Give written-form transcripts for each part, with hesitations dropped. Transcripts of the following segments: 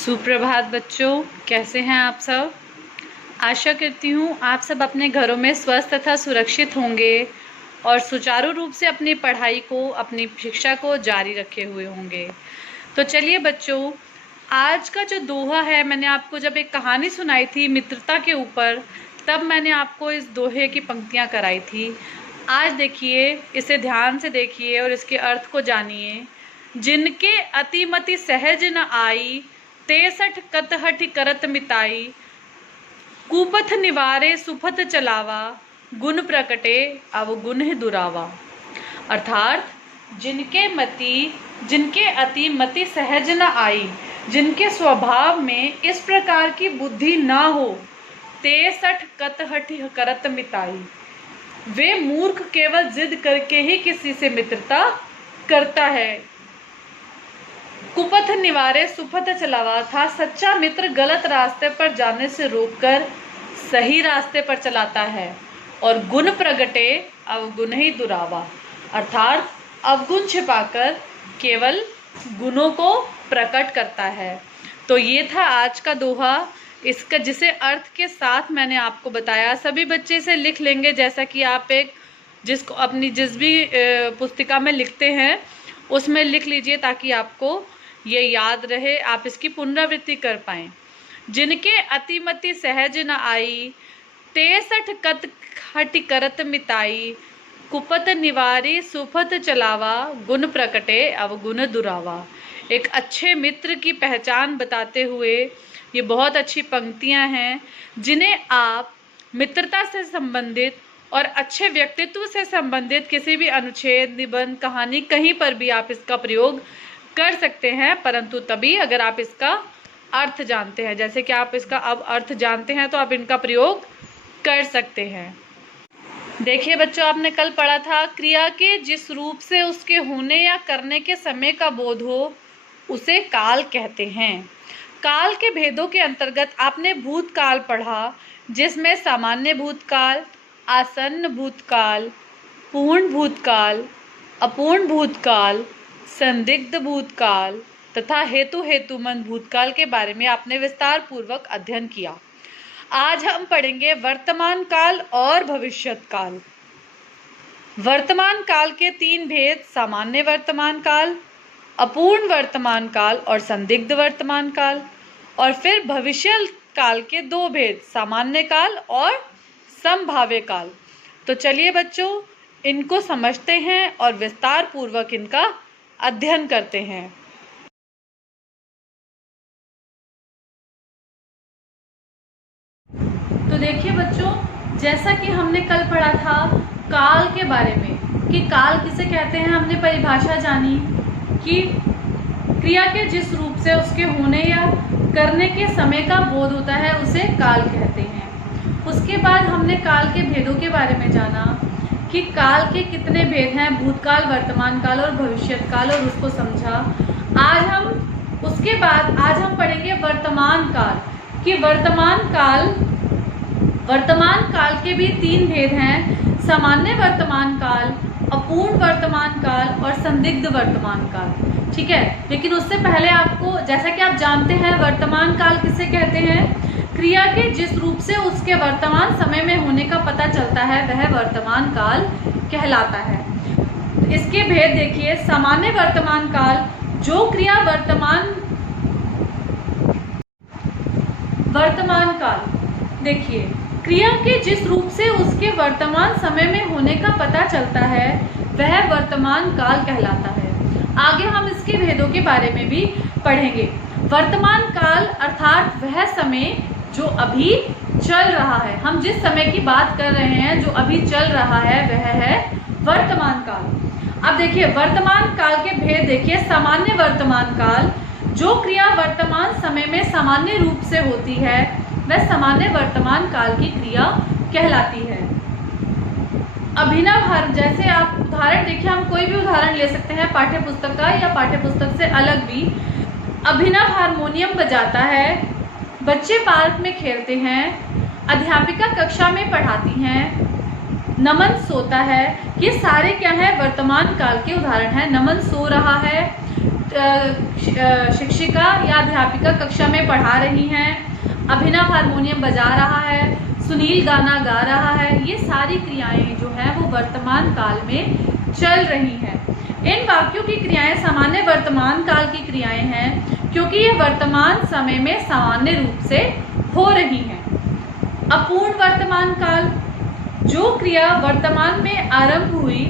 सुप्रभात बच्चों, कैसे हैं आप सब। आशा करती हूँ आप सब अपने घरों में स्वस्थ तथा सुरक्षित होंगे और सुचारू रूप से अपनी पढ़ाई को, अपनी शिक्षा को जारी रखे हुए होंगे। तो चलिए बच्चों, आज का जो दोहा है, मैंने आपको जब एक कहानी सुनाई थी मित्रता के ऊपर, तब मैंने आपको इस दोहे की पंक्तियाँ कराई थी। आज देखिए, इसे ध्यान से देखिए और इसके अर्थ को जानिए। जिनके अतिमति सहज न आई, 63 कतहठ करत मिताई। कुपथ निवारे सुफत चलावा, गुण प्रकटे अवगुण दुरावा। अर्थात जिनके अति मति सहज न आई, जिनके स्वभाव में इस प्रकार की बुद्धि ना हो, 63 कतहठ करत मिताई, वे मूर्ख केवल जिद करके ही किसी से मित्रता करता है। कुपथ निवारे सुफत चलावा था, सच्चा मित्र गलत रास्ते पर जाने से रोककर सही रास्ते पर चलाता है। और गुण प्रगटे अवगुण ही दुरावा, अर्थात अवगुण छिपाकर केवल गुणों को प्रकट करता है। तो ये था आज का दोहा, इसका जिसे अर्थ के साथ मैंने आपको बताया। सभी बच्चे इसे लिख लेंगे, जैसा कि आप जिस भी पुस्तिका में लिखते हैं उसमें लिख लीजिए, ताकि आपको ये याद रहे, आप इसकी पुनरावृत्ति कर पाएं। जिनके अतिमति सहज न आई, 63 कतहठ करत मिताई। कुपथ निवारी सुफत चलावा, गुण प्रकटे अवगुण दुरावा। एक अच्छे मित्र की पहचान बताते हुए ये बहुत अच्छी पंक्तियां हैं, जिन्हें आप मित्रता से संबंधित और अच्छे व्यक्तित्व से संबंधित किसी भी अनुच्छेद, निबंध, कहानी, कहीं पर भी आप इसका प्रयोग कर सकते हैं, परंतु तभी अगर आप इसका अर्थ जानते हैं। जैसे कि आप इसका अब अर्थ जानते हैं तो आप इनका प्रयोग कर सकते हैं। देखिए बच्चों, आपने कल पढ़ा था, क्रिया के जिस रूप से उसके होने या करने के समय का बोध हो उसे काल कहते हैं। काल के भेदों के अंतर्गत आपने भूतकाल पढ़ा, जिसमें सामान्य भूतकाल, आसन्न भूतकाल, पूर्ण भूतकाल, अपूर्ण भूतकाल, संदिग्ध भूतकाल तथा हेतुमंद भूतकाल के बारे में आपने विस्तार पूर्वक अध्ययन किया। आज हम पढ़ेंगे वर्तमान काल और भविष्यत काल। वर्तमान काल के 3 भेद, सामान्य वर्तमान काल, अपूर्ण वर्तमान काल और संदिग्ध वर्तमान काल। और फिर भविष्य काल के 2 भेद, सामान्य काल और संभाव्य काल। तो चलिए बच्चों, इनको समझते हैं और विस्तार पूर्वक इनका अध्ययन करते हैं। तो देखिए बच्चों, जैसा कि हमने कल पढ़ा था काल के बारे में, कि काल किसे कहते हैं, हमने परिभाषा जानी कि क्रिया के जिस रूप से उसके होने या करने के समय का बोध होता है उसे काल कहते हैं। उसके बाद हमने काल के भेदों के बारे में जाना कि काल के कितने भेद हैं, भूतकाल, वर्तमान काल और भविष्यत काल, और उसको समझा। उसके बाद आज हम पढ़ेंगे वर्तमान काल, कि वर्तमान काल के भी 3 भेद हैं, सामान्य वर्तमान काल, अपूर्ण वर्तमान काल और संदिग्ध वर्तमान काल। ठीक है, लेकिन उससे पहले आपको, जैसा कि आप जानते हैं, वर्तमान काल किसे कहते हैं, क्रिया के जिस रूप से उसके वर्तमान समय में होने का पता चलता है वह वर्तमान काल कहलाता है। इसके भेद देखिए, सामान्य वर्तमान काल, जो क्रिया वर्तमान काल देखिए, क्रिया के जिस रूप से उसके वर्तमान समय में होने का पता चलता है वह वर्तमान काल कहलाता है। आगे हम इसके भेदों के बारे में भी पढ़ेंगे। वर्तमान काल अर्थात वह समय जो अभी चल रहा है, हम जिस समय की बात कर रहे हैं जो अभी चल रहा है वह है वर्तमान काल। अब देखिए वर्तमान काल के भेद देखिए। सामान्य वर्तमान काल, जो क्रिया वर्तमान समय में सामान्य रूप से होती है वह सामान्य वर्तमान काल की क्रिया कहलाती है। अभिनव हर, जैसे आप उदाहरण देखिए, हम कोई भी उदाहरण ले सकते हैं पाठ्य पुस्तक का या पाठ्य पुस्तक से अलग भी। अभिनव हारमोनियम बजाता है, बच्चे पार्क में खेलते हैं, अध्यापिका कक्षा में पढ़ाती हैं, नमन सोता है। ये सारे क्या है, वर्तमान काल के उदाहरण हैं। नमन सो रहा है, शिक्षिका या अध्यापिका कक्षा में पढ़ा रही हैं, अभिनव हारमोनियम बजा रहा है, सुनील गाना गा रहा है। ये सारी क्रियाएं जो हैं वो वर्तमान काल में चल रही हैं। इन वाक्यों की क्रियाएं सामान्य वर्तमान काल की क्रियाएं हैं क्योंकि ये वर्तमान समय में सामान्य रूप से हो रही हैं। अपूर्ण वर्तमान काल, जो क्रिया वर्तमान में आरंभ हुई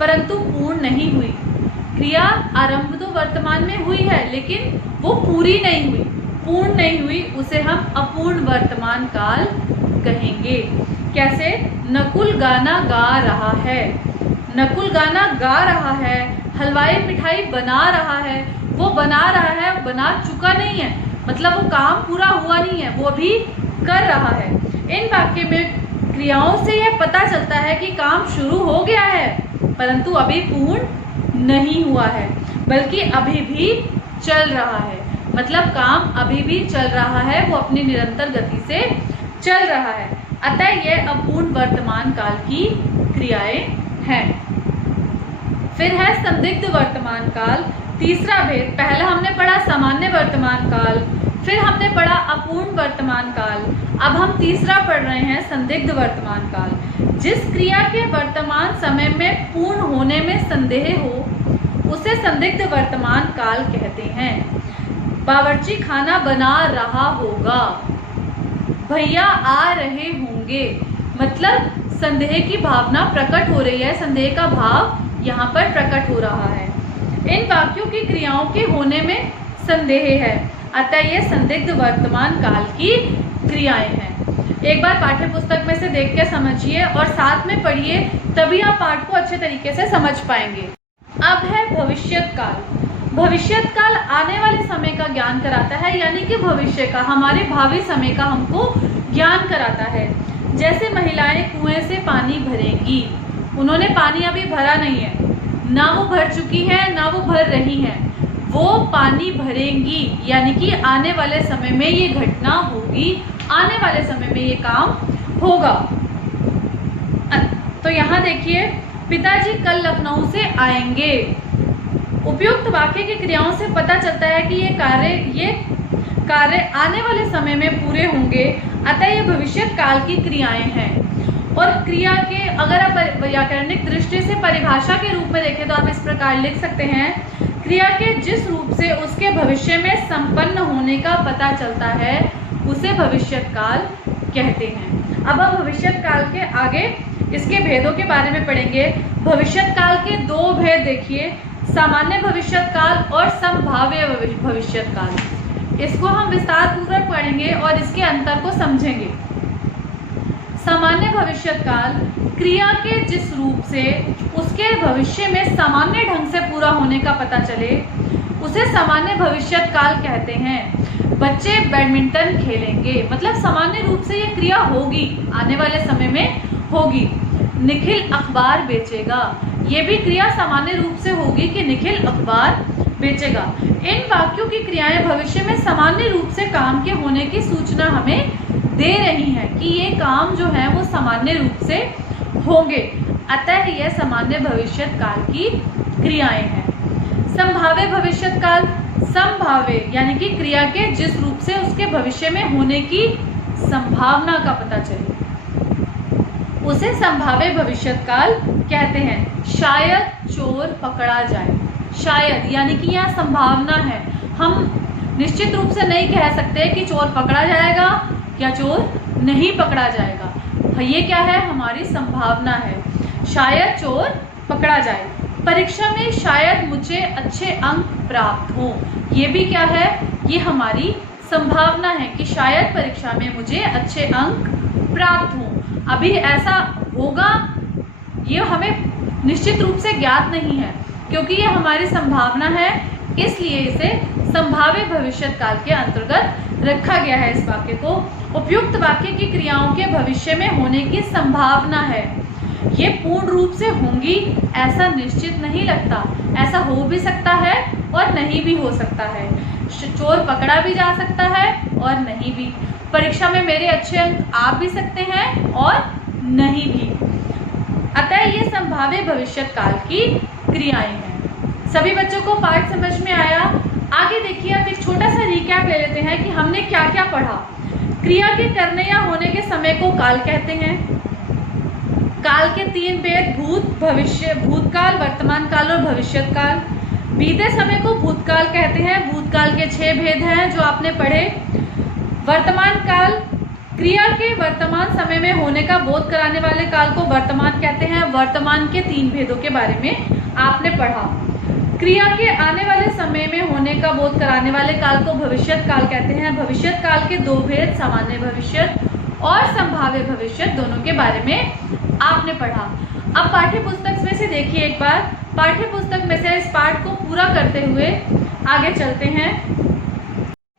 परंतु पूर्ण नहीं हुई। क्रिया आरंभ तो वर्तमान में हुई है लेकिन वो पूरी नहीं हुई, पूर्ण नहीं हुई, उसे हम अपूर्ण वर्तमान काल कहेंगे। कैसे? नकुल गाना गा रहा है, नकुल गाना गा रहा है, हलवाई मिठाई बना रहा है। वो बना रहा है, बना चुका नहीं है, मतलब वो काम पूरा हुआ नहीं है, वो अभी कर रहा है। इन वाक्य में क्रियाओं से यह पता चलता है कि काम शुरू हो गया है परंतु अभी पूर्ण नहीं हुआ है, बल्कि अभी भी चल रहा है। मतलब काम अभी भी चल रहा है, वो अपनी निरंतर गति से चल रहा है। अतः यह अपूर्ण वर्तमान काल की क्रियाएं हैं। फिर है संदिग्ध वर्तमान काल, तीसरा भेद। पहला हमने पढ़ा सामान्य वर्तमान काल, फिर हमने पढ़ा अपूर्ण वर्तमान काल, अब हम तीसरा पढ़ रहे हैं संदिग्ध वर्तमान काल। जिस क्रिया के वर्तमान समय में पूर्ण होने में संदेह हो उसे संदिग्ध वर्तमान काल कहते हैं। बावर्ची खाना बना रहा होगा, भैया आ रहे होंगे, मतलब संदेह की भावना प्रकट हो रही है, संदेह का भाव यहाँ पर प्रकट हो रहा है। इन वाक्यों की क्रियाओं के होने में संदेह है, अतः ये संदिग्ध वर्तमान काल की क्रियाएं हैं। एक बार पाठ्य पुस्तक में से देख के समझिए और साथ में पढ़िए, तभी आप पाठ को अच्छे तरीके से समझ पाएंगे। अब है भविष्यत काल। भविष्यत काल आने वाले समय का ज्ञान कराता है, यानी कि भविष्य का, हमारे भावी समय का हमको ज्ञान कराता है। जैसे महिलाएं कुएं से पानी भरेंगी, उन्होंने पानी अभी भरा नहीं है, ना वो भर चुकी है ना वो भर रही है, वो पानी भरेंगी, यानी कि आने वाले समय में ये घटना होगी, आने वाले समय में ये काम होगा। तो यहाँ देखिए, पिताजी कल लखनऊ से आएंगे। उपयुक्त वाक्य की क्रियाओं से पता चलता है कि ये कार्य आने वाले समय में पूरे होंगे, अतः ये भविष्य काल की क्रियाएं हैं। और क्रिया के अगर आप व्याकरणिक दृष्टि से परिभाषा के रूप में देखें तो आप इस प्रकार लिख सकते हैं, क्रिया के जिस रूप से उसके भविष्य में संपन्न होने का पता चलता है उसे भविष्यत काल कहते हैं। अब हम भविष्यत काल के आगे इसके भेदों के बारे में पढ़ेंगे। भविष्यत काल के दो भेद देखिए, सामान्य भविष्यत काल और संभाव्य भविष्यत काल। इसको हम विस्तार पूर्वक पढ़ेंगे और इसके अंतर को समझेंगे। सामान्य भविष्यत काल, क्रिया के जिस रूप से उसके भविष्य में सामान्य ढंग से पूरा होने का पता चले उसे सामान्य भविष्यत काल कहते हैं। बच्चे बैडमिंटन खेलेंगे, मतलब सामान्य रूप से ये क्रिया होगी, आने वाले समय में होगी। निखिल अखबार बेचेगा, ये भी क्रिया सामान्य रूप से होगी कि निखिल अखबार बेचेगा। इन वाक्यों की क्रियाएं भविष्य में सामान्य रूप से काम के होने की सूचना हमें दे रही हैं कि ये काम जो है वो सामान्य रूप से होंगे, अतः यह सामान्य भविष्यत काल की क्रियाएं हैं। संभाव्य भविष्यत काल, संभाव्य यानी कि क्रिया के जिस रूप से उसके भविष्य में होने की संभावना का पता चले उसे संभाव्य भविष्यत काल कहते हैं। शायद चोर पकड़ा जाए, शायद यानी कि यह संभावना है, हम निश्चित रूप से नहीं कह सकते कि चोर पकड़ा जाएगा या चोर नहीं पकड़ा जाएगा, ये क्या है, हमारी संभावना है। शायद चोर पकड़ा जाए। परीक्षा में शायद मुझे अच्छे अंक प्राप्त हो, ये भी क्या है, ये हमारी संभावना है कि शायद परीक्षा में मुझे अच्छे अंक प्राप्त हो। अभी ऐसा होगा ये हमें निश्चित रूप से ज्ञात नहीं है, क्योंकि ये हमारी संभावना है, इसलिए इसे संभाव्य भविष्यत काल के अंतर्गत रखा गया है। इस वाक्य को उपयुक्त वाक्य की क्रियाओं के भविष्य में होने की संभावना है, ये पूर्ण रूप से होंगी ऐसा निश्चित नहीं लगता, ऐसा हो भी सकता है और नहीं भी हो सकता है। चोर पकड़ा भी जा सकता है और नहीं भी। परीक्षा में मेरे अच्छे अंक आ भी सकते हैं और नहीं भी। अतः ये संभाव्य भविष्यत काल की क्रियाएं हैं। सभी बच्चों को पाठ समझ में आया? आगे देखिए, अब एक छोटा सा रिकैप ले लेते हैं कि हमने क्या क्या पढ़ा। क्रिया के करने या होने के समय को काल कहते हैं। काल के 3 भेद, भूत, भविष्य, भूतकाल, वर्तमान काल और भविष्यत काल। बीते समय को भूतकाल कहते हैं। भूतकाल के 6 भेद हैं जो आपने पढ़े। वर्तमान काल, क्रिया के वर्तमान समय में होने का बोध कराने वाले काल को वर्तमान कहते हैं। वर्तमान के 3 भेदों के बारे में आपने पढ़ा। क्रिया के आने वाले समय में होने का बोध कराने वाले काल को भविष्यत काल कहते हैं। भविष्यत काल के 2 भेद, सामान्य भविष्यत और संभाव्य भविष्यत, दोनों के बारे में आपने पढ़ा। अब पाठ्य पुस्तक में से देखिए, एक बार पाठ्य पुस्तक में से इस पाठ को पूरा करते हुए आगे चलते हैं।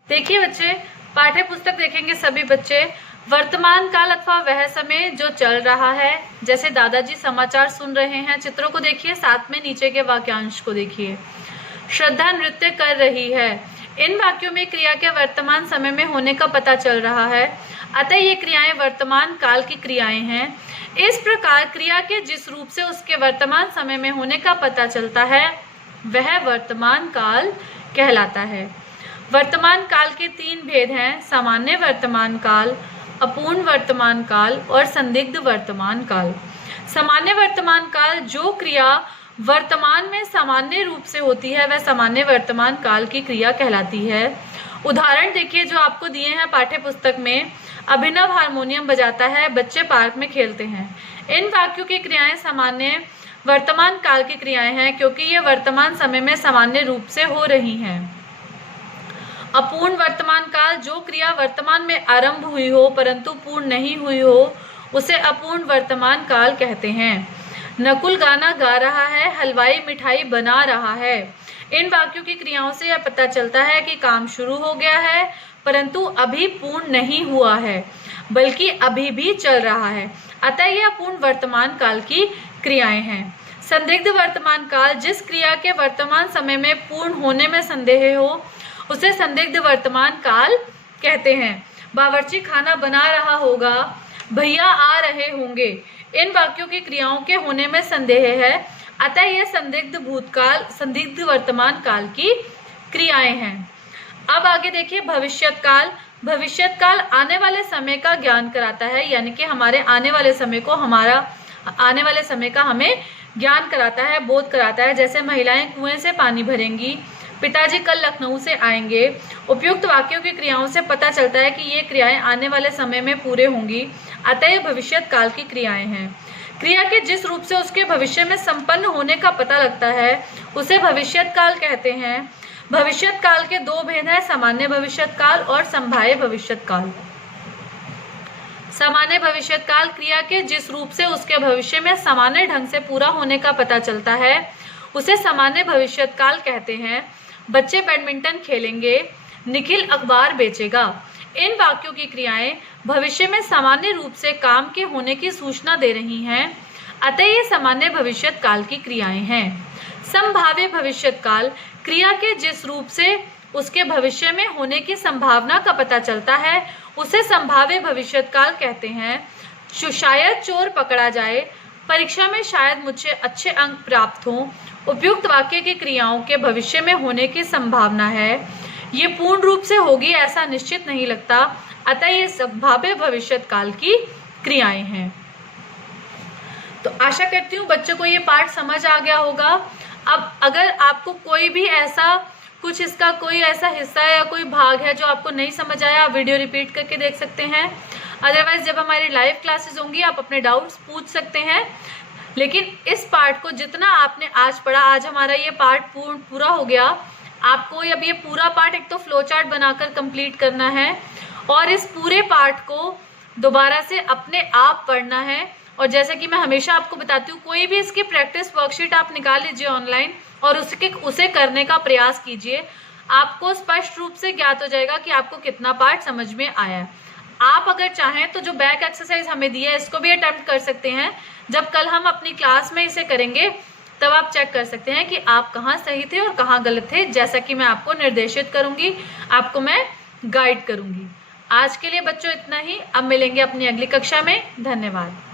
देखिए बच्चे, पाठ्य पुस्तक देखेंगे सभी बच्चे। वर्तमान काल अथवा वह समय जो चल रहा है, जैसे दादाजी समाचार सुन रहे हैं। चित्रों को देखिए, साथ में नीचे के वाक्यांश को देखिए। श्रद्धा नृत्य कर रही है। इन वाक्यों में क्रिया के वर्तमान समय में होने का पता चल रहा है, अतः ये क्रियाएं वर्तमान काल की क्रियाएं हैं। इस प्रकार क्रिया के जिस रूप से उसके वर्तमान समय में होने का पता चलता है वह वर्तमान काल कहलाता है। वर्तमान काल के 3 भेद हैं, सामान्य वर्तमान काल, अपूर्ण वर्तमान काल और संदिग्ध वर्तमान काल। सामान्य वर्तमान काल, जो क्रिया वर्तमान में सामान्य रूप से होती है वह सामान्य वर्तमान काल की क्रिया कहलाती है। उदाहरण देखिए जो आपको दिए हैं पाठ्य पुस्तक में। अभिनव हारमोनियम बजाता है, बच्चे पार्क में खेलते हैं। इन वाक्यों की क्रियाएं सामान्य वर्तमान काल की क्रियाएं हैं क्योंकि ये वर्तमान समय में सामान्य रूप से हो रही हैं। अपूर्ण वर्तमान काल, जो क्रिया वर्तमान में आरंभ हुई हो परंतु पूर्ण नहीं हुई हो उसे अपूर्ण वर्तमान काल कहते हैं। नकुल गाना गा रहा है, हलवाई मिठाई बना रहा है। इन वाक्यों की क्रियाओं से यह पता चलता है कि काम शुरू हो गया है परंतु अभी पूर्ण नहीं हुआ है बल्कि अभी भी चल रहा है, अतः यह अपूर्ण वर्तमान काल की क्रियाएं हैं। संदिग्ध वर्तमान काल, जिस क्रिया के वर्तमान समय में पूर्ण होने में संदेह हो उसे संदिग्ध वर्तमान काल कहते हैं। बावर्ची खाना बना रहा होगा, भैया आ रहे होंगे। इन वाक्यों की क्रियाओं के होने में संदेह है, अतः यह संदिग्ध वर्तमान काल की क्रियाएं हैं। अब आगे देखिए भविष्यत काल। भविष्यत काल आने वाले समय का ज्ञान कराता है, यानी कि हमारे आने वाले समय का हमें ज्ञान कराता है, बोध कराता है। जैसे महिलाएं कुएं से पानी भरेंगी, पिताजी कल लखनऊ से आएंगे। उपयुक्त वाक्यों की क्रियाओं से पता चलता है कि ये क्रियाएं आने वाले समय में पूरे होंगी, अतः ये भविष्यत काल की क्रियाएं हैं। क्रिया के जिस रूप से उसके भविष्य में संपन्न होने का पता लगता है उसे भविष्यत काल कहते हैं। भविष्यत काल के 2 भेद हैं, सामान्य भविष्यत काल और संभाव्य भविष्यत काल। सामान्य भविष्यत काल, क्रिया के जिस रूप से उसके भविष्य में सामान्य ढंग से पूरा होने का पता चलता है उसे सामान्य भविष्यत काल कहते हैं। बच्चे बैडमिंटन खेलेंगे, निखिल अखबार बेचेगा। इन वाक्यों की क्रियाएं भविष्य में सामान्य रूप से काम के होने की सूचना दे रही हैं, अतः ये सामान्य भविष्यत काल की क्रियाएं हैं। संभाव्य भविष्यत काल, क्रिया के जिस रूप से उसके भविष्य में होने की संभावना का पता चलता है उसे संभाव्य भविष्यत काल कहते हैं। शायद चोर पकड़ा जाए, परीक्षा में शायद मुझे अच्छे अंक प्राप्त हों। उपयुक्त वाक्य की क्रियाओं के भविष्य में होने की संभावना है, ये पूर्ण रूप से होगी ऐसा निश्चित नहीं लगता, अतः ये संभाव्य भविष्यत काल की क्रियाएं हैं। तो आशा करती हूँ बच्चों को ये पाठ समझ आ गया होगा। अब अगर आपको कोई भी ऐसा कुछ इसका कोई ऐसा हिस्सा या कोई भाग है जो आपको नहीं समझ आया, आप वीडियो रिपीट करके देख सकते हैं। अदरवाइज जब हमारी लाइव क्लासेस होंगी आप अपने डाउट्स पूछ सकते हैं। लेकिन इस पार्ट को जितना आपने आज पढ़ा, आज हमारा ये पार्ट पूरा हो गया। आपको अब ये पूरा पार्ट एक तो फ्लो चार्ट बनाकर कंप्लीट करना है और इस पूरे पार्ट को दोबारा से अपने आप पढ़ना है। और जैसे कि मैं हमेशा आपको बताती हूँ, कोई भी इसकी प्रैक्टिस वर्कशीट आप निकाल लीजिए ऑनलाइन और उसे करने का प्रयास कीजिए। आपको स्पष्ट रूप से ज्ञात हो जाएगा कि आपको कितना पार्ट समझ में आया है। आप अगर चाहें तो जो बैक एक्सरसाइज हमें दी है इसको भी अटेम्प्ट कर सकते हैं। जब कल हम अपनी क्लास में इसे करेंगे तब आप चेक कर सकते हैं कि आप कहाँ सही थे और कहाँ गलत थे, जैसा कि मैं आपको निर्देशित करूंगी, आपको मैं गाइड करूंगी। आज के लिए बच्चों इतना ही। अब मिलेंगे अपनी अगली कक्षा में। धन्यवाद।